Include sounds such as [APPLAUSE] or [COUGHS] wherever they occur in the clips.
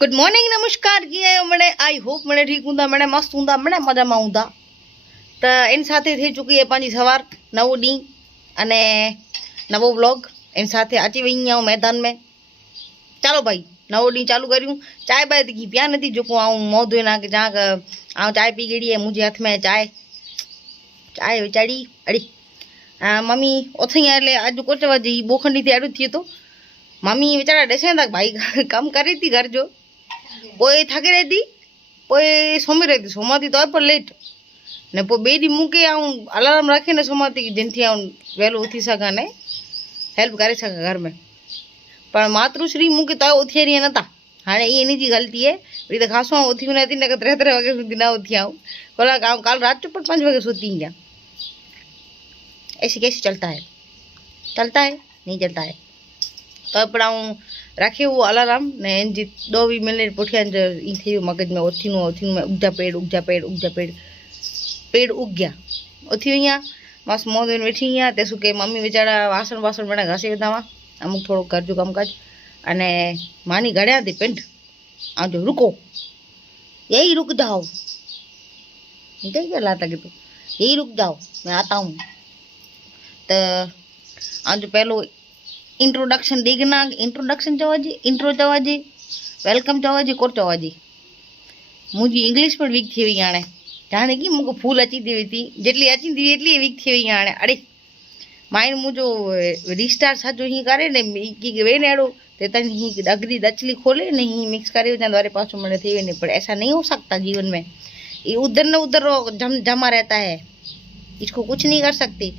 good morning નમસ્કાર ગયા મને આઈ હોપ મને ઠીક ઊંધા મને મસ્ત ઊંધા મને મજામાં ઊંધા તો એની સાથે થઈ ચૂકી એ પાંચી સવાર નવો ડી અને નવો વ્લોગ એની સાથે આચી વહી ગયા હું મેદાન મેં ચાલો ભાઈ નવો ડી ચાલુ કર્યું ચાય બાય ઘી પ્યા નથી જો હું આવું મોં ધોઈ નાખે જ્યાં આવું ચાય પી ગઈ મુજે હાથમાં ચાય ચાય વેચાડી અડી મમ્મી ઓથઈ એટલે આજુ કોચવા જઈ બોખંડીથી આડું થયું તો મમ્મી બિચારા ડસે ભાઈ કામ કરી હતી ઘર જો पे थके रेदी पे समय रेदी समाधि तो पर लेट ने पो बेदी मुके आऊँ अलार्म रखे ना समाधि जिन थी आऊँ वेलो उठी सका ने हेल्प कर सका घर में पर मातृश्री मुके तो उठी रही ना था हाँ ये इनकी गलती है वही तो खासो उठी भी नहीं तरह तरह वगे सुधी उठी आऊँ बोला गाँव कल रात चुप पाँच बजे सुती गया ऐसे कैसे चलता है चलता है नहीं चलता है तो पर રાખી હું અલારામ ને એને જે દોવી મિનિટ પૂઠ્યા એ થયું મગજમાં ઓથીનું ઓથીનું ઉગજા પેડ ઉગજા પેડ ઉગજા પેડ પેડ ઉગ્યા ઓથી અહીંયા માસ મોં ધોઈને બેઠી અહીંયા તે શું કે મમ્મી બિચારા વાસણ વાસણ બને ઘસી બધામાં અમુક થોડુંક કરજો કામકાજ અને માની ગળ્યા હતી પેન્ટ આવજો રૂકો એ રૂક જાઓ કઈ ગયા લાતા કીધું એ રૂક જાઓ મેં આતા હું તો આજે પહેલું इंट्रोडक्शन दिखना इंट्रोडक्शन चवाजी इंट्रो चवाजी वेलकम चवाजी कोर चवाजी मुझी इंग्लिश पिणु वीक थी हाँ जाने की मुझे फूल अची थी हुई थी जेतिरी अची थी एटली वीक थी हुई हाँ अरे माइन मुझो रिस्टार साजो हीअं करे वे नो तो ते तन ही दचली खोले नहीं मिक्स करे द्वारे पासों मने थे नहीं पर ऐसा नहीं हो सकता जीवन में ये उधर न उधर जम जमा रहता है इसको कुछ नहीं कर सकती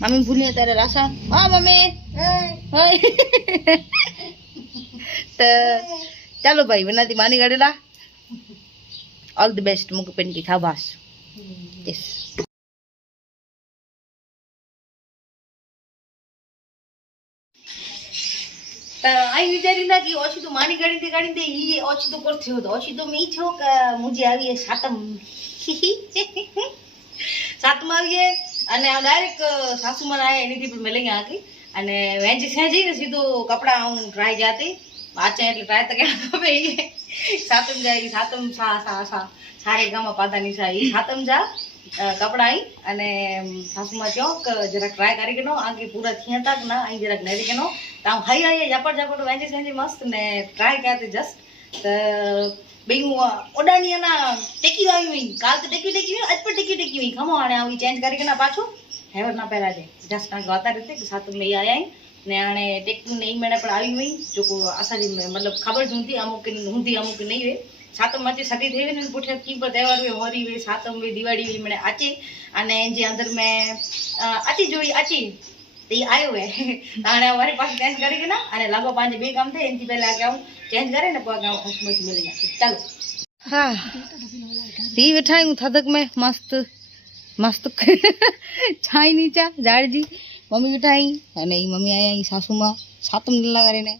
મમ્મી ભૂલીએ ત્યારે રાસા હા મમ્મી તો ચાલો ભાઈ બનાતી માની કાઢેલા ઓલ ધ બેસ્ટ મૂકી પેનકી ખાવાસ યસ અહીં વિચારી ના કે ઓછી તો માની ગણીતે ગણીતે એ ઓછી તો કરતી હોત ઓછી તો મેં છો કે મુજે આવીએ સાતમ સાતમ આવીએ અને ડાયરેક્ટ સાસુમાં આવ્યા એનીથી પણ મેલિંગ હાકી અને વેંચી ખેંચીને સીધો કપડાં હું ટ્રાય જાતી વાંચે એટલે ટ્રાય તો ક્યાં ખબર [LAUGHS] એ સાતમ જાય સાતમ સા સા સા સારે ગામમાં પાતાની સા એ સાતમ જા કપડાં અને સાસુમાં ચોક જરાક ટ્રાય કરી ગયો આગે પૂરા થયા હતા કે ના અહીં જરાક નરી ગયો તો હું હાઈ હાઈ ઝાપટ ઝાપટ વેંચી સેંચી મસ્ત ને ટ્રાય કરતી જસ્ટ બીંગો ઓડાણીના ટિકી વાયની કાલે ટિકી લેક્યું આજ પર ટિકી ટિકી ખમો આણે આવી ચેન્જ કરે કેના પાછો હેવર ન પેલા દે જસ તા ગતા રે તી સાતમે આયાય ને આણે ટિક નઈ મેણા પર આવી હોય જો કુ આસાની મતલબ ખબર હોંધી અમુક ન હોંધી અમુક નઈ હોય સાતમ માંથી સટી દેવી ને પૂછે કી બધે વારે હોરી વે સાતમ વે દિવાળી વે મણે આચી અને જે અંદર મે અટી જોઈ અટી તે આવ્યું હે તાણે અમારી પાસે ચેન્જ કરી કે ના અને લાગો પાંચ બે કામ થાય એનાથી પહેલા કે આવું ચેન્જ કરે ને પગ આવું ખસમસ મળી જશે ચાલો હા ધી બેઠા હું થદક મેં મસ્ત મસ્ત છાઈ નીચા જાડજી મમ્મી બેઠા અને એ મમ્મી અહીંયા સાસુમાં સાતમ લીલા કરીને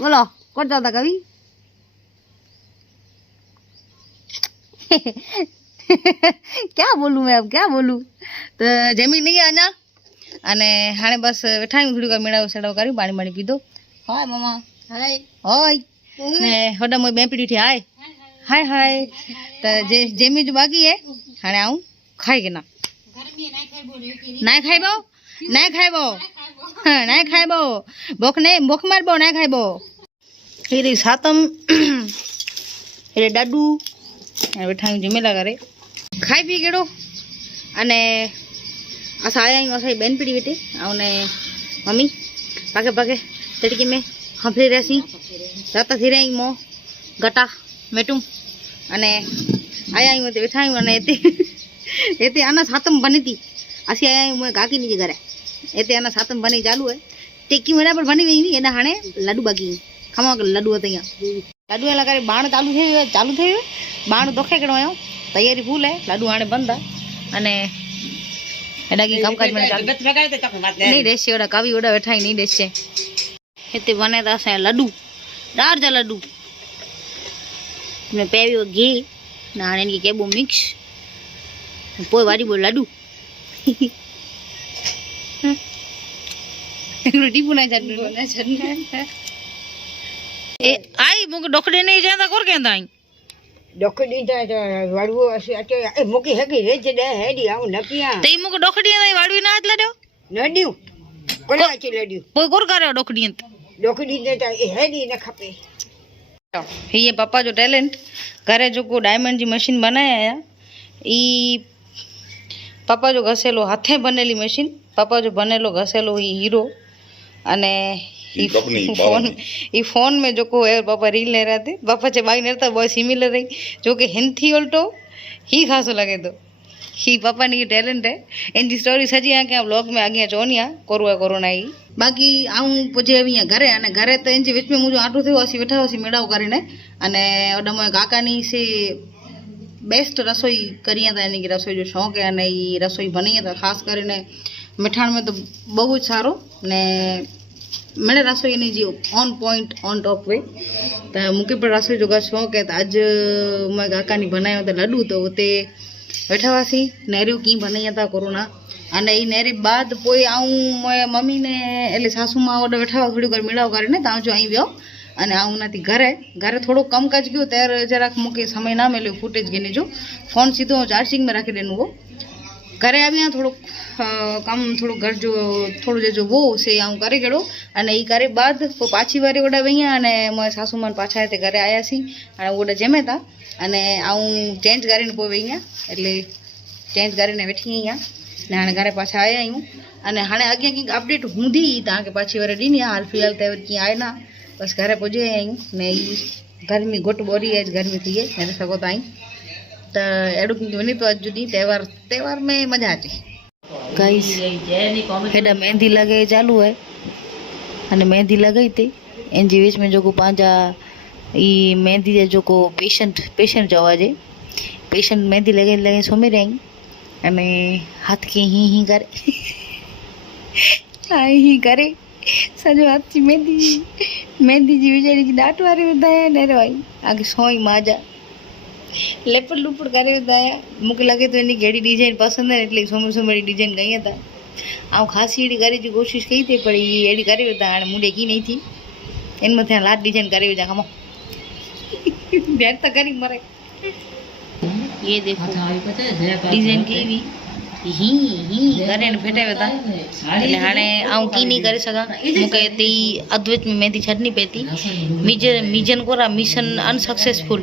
બોલો [LAUGHS] ક્યાં બોલું મેં આપ ક્યાં બોલું તો જમી નહીં આના અને હાણે બસ વેઠાણી થોડીક વાર મેળાવ સેડાવ કર્યું પાણી પાણી પીધો હાય મામા હાય હોય ને હોડા મોય બે પીડીથી હાય હાય હાય તો જે જેમી જ બાકી હે હાણે આવું ખાઈ કે ના ના ખાઈ બહુ ના ખાઈ બહુ ના ખાઈ બહુ ભોખ નહીં ભોખ માર બહુ ના ખાઈ બહુ એ સાતમ [COUGHS] એટલે દાડુ વેઠાણી જમેલા કરે ખાઈ પી ગયેલો અને આ સારી વસાઈ બેન પીડી બેટી અને મમ્મી ભાગે ભાગે તરીકે મેં હંભરી રહેશી રાતા ધીરે અહીં મો ગટા મેટું અને આયા હું તે બેઠાયું અને તે એ તે આના સાતમ બની હતી આસી આયા હું કાકી નીચે ઘરે એ તે આના સાતમ બની ચાલુ હોય ટેકી મને પણ બની ગઈ એના હાણે લાડુ બાકી ખમા લાડુ હતા અહીંયા લાડુ એલા કરી બાણ ચાલુ થયું ચાલુ થયું બાણું દોખે કે આવ્યો તૈયારી ફૂલે લાડુ આણે બંધ અને એડાકી કામકાજ મને નહીં દેશે ઓડા કાવી ઓડા બેઠાઈ નહીં દેશે એતે બને તાસે લાડુ દાર જા લાડુ મેં પેવ્યો ઘી ના આને કે કેબો મિક્સ પોઈ વારી બોલ લાડુ એનું ટીપુ ના જાડું ના જાડું એ આઈ મુક ડોખડી નઈ જાતા કોર કેંતા આઈ ડોખડી નઈ જાતા વાડુઓ છે આતે એ મુકી હેગી રેજે દે હેડી આઉ ન પિયા તઈ મુક ડોખડી વાય વાડુ ન આત લાડ્યો ન દિયું કોને આખી લાડ્યો કો કર કરે ડોખડી ડોખડી દેતા હેડી ને ખપે હીય બાપા જો ટેલેન્ટ ઘરે જોકો ડાયમંડ જી મશીન બનાયા આયા ઈ બાપા જો ઘસેલો હાથે બનેલી મશીન બાપા જો બનેલો ઘસેલો ઈ હીરો અને ઈ પપની ફોન ઈ ફોન મે જોકો એર બબરી લે રહે દે બપા છે બાઈ નર તો બહુ સિમિલર હે જો કે હેન્થી ઓલ્ટો ઈ ખાસ લાગે તો ઈ પપની ટેલેન્ટ હે એની સ્ટોરીસ હજી આ કે બ્લોગ મે આ ગયા જોનિયા કોરવા કોરોનાઈ બાકી આ હું પોજે આયા ઘરે અને ઘરે તો ઈ જે وچ મેં જો આટો થયો સી બેઠા થા સી મેળા ઉકારીને અને ઓડમો કાકા ની છે બેસ્ટ રસોઈ કરિયા તા એની રસોઈ જો શોક હે ને ઈ રસોઈ બની તો ખાસ કરને મીઠાણ મે તો બહુ સારો ને મેળા રસોઈ ની જીઓ ઓન પોઈન્ટ ઓન ટોપ વે તા મુકે પર રસોઈ જોગા છુ કે તા અજ માય ગાકાની બનાયો તો લડુ તો ઓતે બેઠાવાસી નેરીઓ કી બનીયા તા કોરોના અને ઈ નેરી બાદ પોઈ આઉ મમેને એટલે સાસુમા ઓડે બેઠાવા ઘડીગર મિલાવ કરે ને તા આ જો આઈ ગયો અને આઉનાતી ઘરે ઘરે થોડું કામ કજ ગયું ત્યાર જરા મુકે સમય ના મળ્યો ફૂટેજ ગેને જો ફોન સીધો ચાર્જિંગ માં રાખી દેનું હો કારે આયા થોડું કામ થોડું ઘર જો થોડું જે જો વો છે આ હું કરે ગળો અને ઈ કરે બાદ પો પાછી વારી વડા વયા અને મે સાસુમાન પાછા આતે ઘરે આયા સી અને ઓડે જમેતા અને આ હું ચેન્જ ગારીને પો વયા એટલે ચેન્જ ગારીને બેઠીયા આ ને આણે ઘરે પાછા આયા હું અને હાણે અગે કીક અપડેટ હુંધી ઈ તાકે પાછી વારી દીની હાલ ફાલ તેર કી આય ના બસ ઘરે પોજે હું ને ઈ ગરમી ગોટ બોડી હે ગરમી થી ગઈ ઘરે સગો તાઈ એ એડું ની તો જુદી તે વર્તે વર્મે મજા આવે ગાઈસ હે મેંધી લાગે ચાલુ હોય અને મેંધી લગાઈતે એ જે વચ્ચે જોકો પાંજા ઈ મેંધી જે જોકો پیشنટ پیشنટ જોવાજે پیشنટ મેંધી લાગે લાગે સોમી રહે અને હાથ કેહી હી કરે આહી હી કરે સજો આપચી મેંધી મેંધી જી બિચાર ની દાટવારી બતાય ને રે ભાઈ આગે સોય મજા લેપડ લૂપડ કર્યું હતા મૂક લાગે તો એની ઘેડી ડિઝાઇન પસંદ ને એટલે સોમર સોમરી ડિઝાઇન ગઈ હતા આવું ખાસી એડી કરી હતી કોશિશ કરી હતી પણ એ એડી કરી હતા અને મૂડે કી નહીં થી એની મથે લાત ડિઝાઇન કરી હતા ખમો બેટ તો કરી મરે એ દેખો ડિઝાઇન કેવી હી હી કરીને ફેટાવ્યા હતા એટલે હાણે આવું કી નહીં કરી શકા મૂકે તે અદ્વૈત મેંદી છટની પેતી મિજન મિજન કોરા મિશન અનસક્સેસફુલ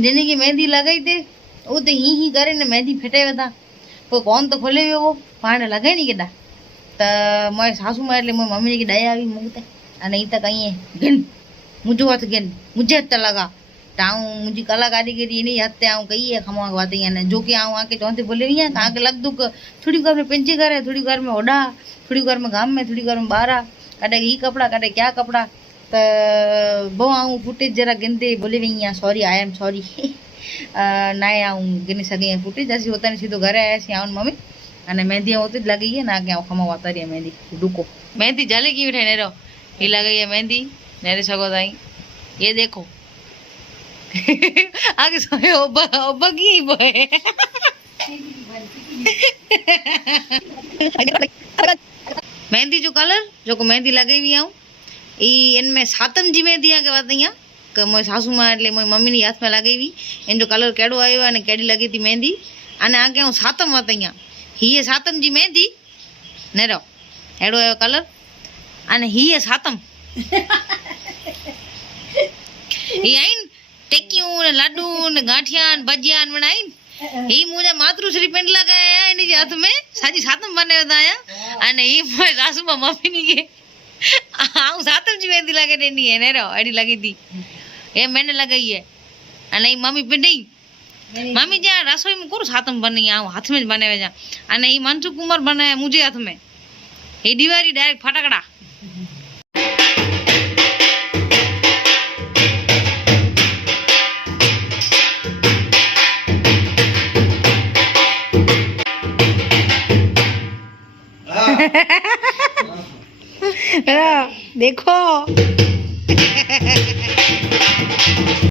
जिन्हें की मेहंदी लगाई थे वो तो ही ही करे ने मेहंदी फिटे वा कोई कौन तो खोले वो पाने लगे नहीं केडा तो मैं सासू मैं मैं मम्मी की डाई आई मूँ अने तो कहीं है गिन मुझे हथ गिन मुझे हथ लगा तो आऊँ मुझी कला कारीगरी इन हथ ते आऊँ कही है खमा बात ही जो कि आऊँ आके चौंते भूले हुई हैं तो लग दुख थोड़ी घर में पिंजे घर है थोड़ी घर में ओडा थोड़ी घर में गाम में थोड़ी घर में बारा कदे ही कपड़ा कदे क्या कपड़ा त भाउ ऐं फुटेज जरा गिंदे बोली वही आहे सॉरी आई एम सॉरी ना आऊं गिनी सदी है फुटेज होता नहीं सीधो घर आया आयासीं आउं मम्मी अने मेहंदी हुते लगी है ना अॻियां खमा वाता रही है मेहंदी डुको मेहंदी जले की वेठे नेरो ही लॻई है मेहंदी नेरे सघो ताईं ये देखो [LAUGHS] आगे सोए ओब ओब की बोए [LAUGHS] मेहंदी जो कलर जो को मेहंदी लगी हुई आऊं એ એનમે સાતમ જીમે દિયા કે વાત અહીંયા કે મોય સાસુમાં એટલે મોય મમ્મીની હાથમાં લગાવી એનો કલર કેડો આવ્યો અને કેડી લાગી હતી મહેંદી અને આ કે હું સાતમ વાત અહીંયા હીએ સાતમજી મહેંદી ને રહો હેડો આવ્યો કલર અને હીએ સાતમ એ આઈને ટેક્યું ને લાડુ ને ગાંઠિયા ને ભજીયા ને બનાવીને એ મુજબ માતૃશ્રી પેન્ટલા ગયા એની હાથ મેં સાજી સાતમ બનાવ્યા હતા અને એ સાસુમાં મમ્મીની કે હું સાતમ જ મહેંદી લગાડી નહીં એને રો એડી લગી દી એ મેને લગાવી અને એ મમ્મી પે નહીં મમ્મી જ્યાં રસોઈમાં કરું સાતમ બની આવું હાથમાં જ બનાવે જ્યાં અને એ મનસુખ કુમાર બનાવે મુજે હાથમાં એ દિવાળી ડાયરેક્ટ ફટાકડા দেখো